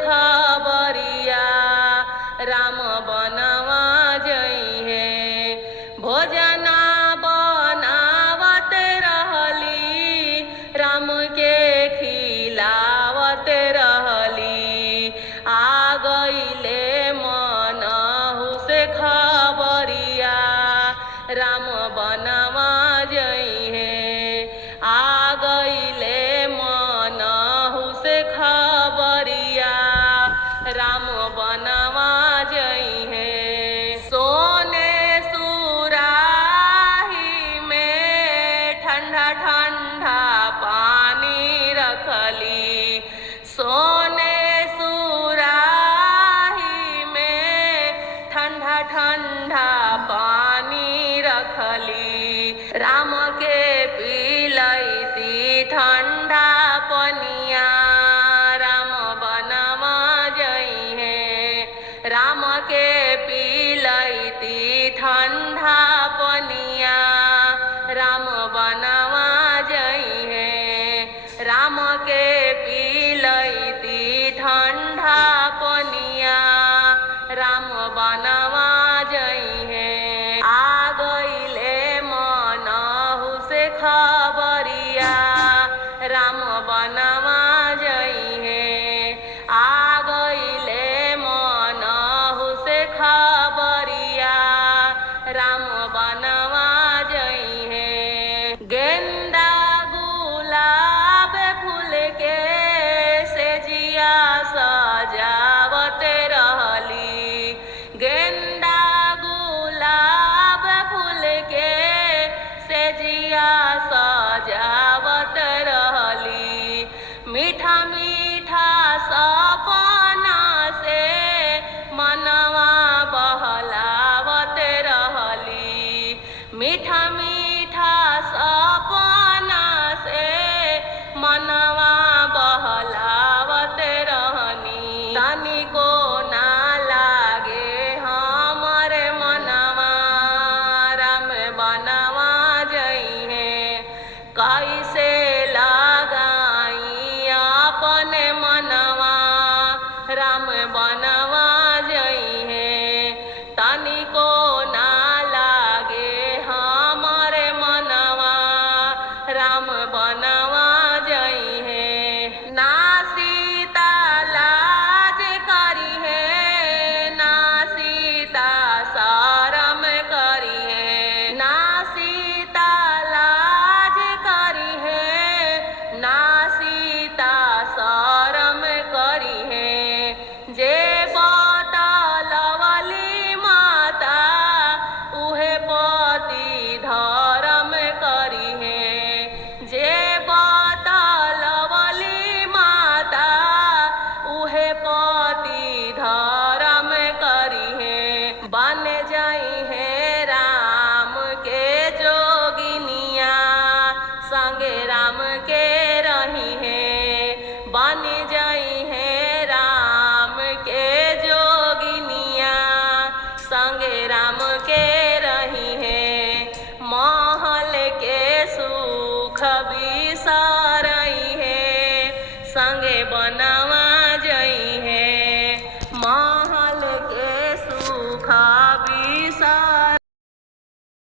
खबरिया राम बनवा जइहे। भोजना बनावत रहली राम के खिलावत रहली। आ गइले मनहु से खबरिया राम बनवा जइहे। आ गइले मनहु से खबरिया राम बनवा जइहे। सोने सुराही में ठंडा ठंडा पानी रखली। सोने सुराही में ठंडा ठंडा पानी रखली। राम के पिलैती ठंडा पनिया राम बनवा जइहे। राम के पिलैती ठंडा पनिया राम बनवा जइहे। राम के पिलैती ठंडा पनिया राम बनवा जइहे। आ गइले मनहु से खबरिया राम बनवा जइहे। आ गइले मनहु से खबरिया राम बनवा जइहे। गेंदा गुलाब फूल के सेजिया सजावत रहली। गेंदा गुलाब फूल के सेजिया सजावत रहली। मीठा मीठा सपना से मनवा बहलावत रहली। मीठा मीठा सपना से मनवा बहलावत रहनी। तनिको ना लागे हमर मनवा राम बनवा जइहे। कैसे लगाई अपन मनवा राम बनवा जइहे। तनिको ना लागे हमर मनवा राम बनवा जइहे। ना सीता लाज करिहे ना सीता शरम करिहे। ना सीता लाज करिहे ना सीता शरम करिहे। जे बतलवली माता उहे पति धर्म करिहे। जे बतलवली माता उहे पति धर्म करिहे। बन जइहे राम के जोगिनिया संगे राम के रहिहे। बन जइहे राम के जोगिनिया संगे राम के रहिहे। महल के सुख बिसरइहे संगे बना